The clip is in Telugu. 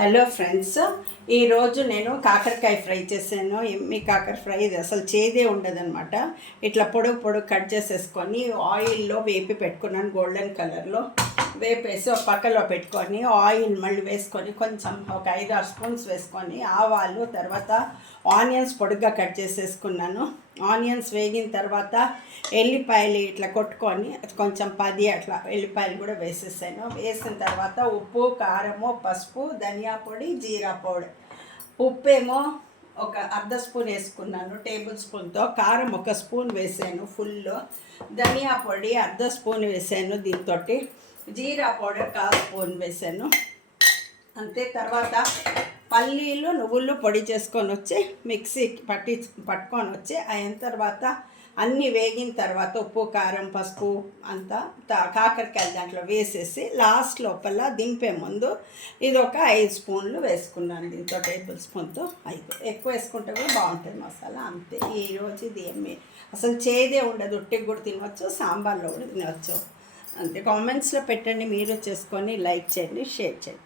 హలో ఫ్రెండ్స్, ఈరోజు నేను కాకరకాయ ఫ్రై చేశాను. ఎమ్మి కాకర ఫ్రై. ఇది అసలు చేదే ఉండదన్నమాట. ఇట్లా పొడుగు పొడుగు కట్ చేసేసుకొని ఆయిల్లో వేపి పెట్టుకున్నాను. గోల్డెన్ కలర్లో వేపేసి ఒక పక్కలో పెట్టుకొని ఆయిల్ మళ్ళీ వేసుకొని కొంచెం ఒక 5-6 స్పూన్స్ వేసుకొని ఆవాలు, తర్వాత ఆనియన్స్ పొడుగ్గా కట్ చేసేసుకున్నాను. ఆనియన్స్ వేగిన తర్వాత ఎల్లిపాయలు ఇట్లా కొట్టుకొని కొంచెం 10 అట్లా ఎల్లిపాయలు కూడా వేసేసాను. వేసిన తర్వాత ఉప్పు, కారము, పసుపు, ధనియా పొడి, జీరా పొడి. ఉప్పు ఏమో ఒక 1/2 స్పూన్ వేసుకున్నాను టేబుల్ స్పూన్తో. కారం 1 స్పూన్ వేసాను ఫుల్. ధనియా పొడి 1/2 స్పూన్ వేసాను. దీంతో జీరా పౌడర్ 1/4 స్పూన్ వేసాను అంతే. తర్వాత పల్లీలు, నువ్వులు పొడి చేసుకొని వచ్చి మిక్సీకి పట్టుకొని వచ్చి అయిన తర్వాత అన్నీ వేగిన తర్వాత ఉప్పు, కారం, పసుపు అంతా కాకరకాయలు దాంట్లో వేసేసి లాస్ట్ లోపల దింపే ముందు ఇది ఒక 5 స్పూన్లు వేసుకున్నాను. దీంతో టేబుల్ స్పూన్తో 5 ఎక్కువ వేసుకుంటే కూడా బాగుంటుంది మసాలా. అంతే. ఈరోజు ఇది ఏమి అసలు చేదే ఉండదు. ఉట్టికి కూడా తినవచ్చు, సాంబార్లో కూడా తినవచ్చు. అంతే. కామెంట్స్లో పెట్టండి, మీరు చేసుకొని లైక్ చేయండి, షేర్ చేయండి.